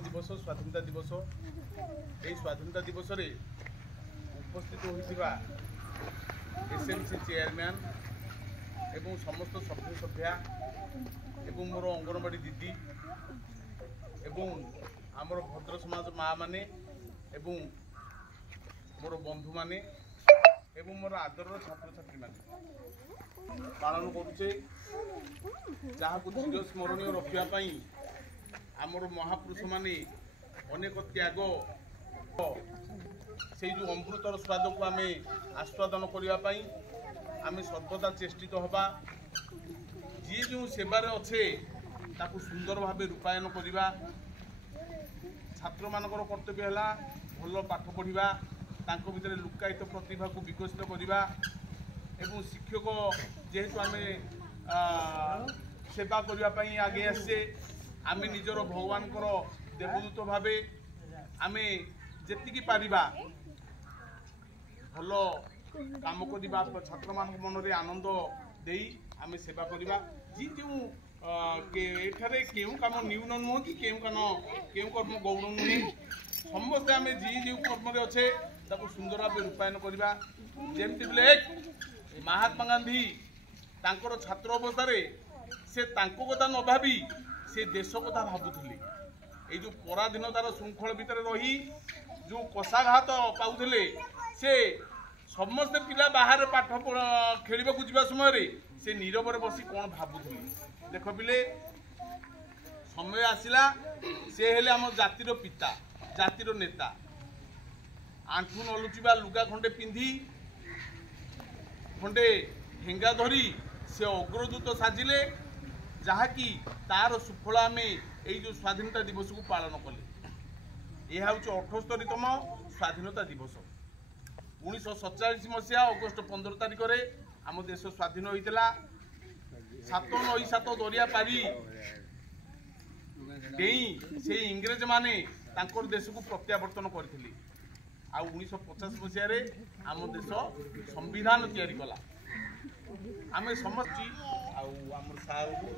दिवस स्वाधीनता दिवस यही स्वाधीनता दिवस रे उपस्थित होइतिबा एसएमसी चेयरमैन एवं समस्त सभ्य सभ्या एवं मोर अंगनवाड़ी दीदी एवं आमर भद्र समाज माँ माने एवं मोर बंधु माने एवं मोर आदर छात्र छात्री माने पालन करुचे जहाँ को चिर स्मरणीय रखापी आमर महापुरुष माने अनेक त्याग से जो अमृतर स्वाद को आम आस्वादन करने आम सर्वदा चेष्टित हवा जी जो सेवार अच्छे ताकू सुंदर भाव रूपायन करवा छात्र मानकर कर्तव्य है भल पाठ पढ़ा तांको भितर लुकायित प्रतिभा को विकसित करवा एवं शिक्षक जेहेतु आम सेवा करने आगे आसे आम निजर भगवान देवदूत भाव आम जी पारिबा भल काम करवा छात्र मान मन में आनंद दे आम सेवा करवा जी जो एठारे केउ काम न्यून नुह कि केउ कर्म गौण नुहे समस्ते आम जी जो कर्म अच्छे सुंदर भाव रूपायन करवा जमती बोले महात्मा गांधी तांकर छात्र अवस्था से तांको कथा न भावी से देश कथा भावुले ये जो पराधीनतार श्रृंखल भितर रही जो कषाघात पाऊले से समस्त पिला बाहर पाठ खेल जा समय से नीरव बसी कौन भावुले देख पिले समय आसला से हेले आम जातिर पिता जातिर नेता आंठू नलुचिबा लुगा खंडे पिंधि खंडे हेंगा धरी से अग्रदूत साजिले जहाँकि तार सुफल आम यो स्वाधीनता दिवस को पालन कले यह हूँ 78तम स्वाधीनता दिवस 1947 मसीहा अगस्ट 15 तारिख में आम देश स्वाधीन होता 7 नई 7 दरिया पारी डेई से इंग्रेज माने तांकर देश को प्रत्यावर्तन करथिले आ 1950 मसीह आम देश संविधान तैयारी कला आम समझी आम सार को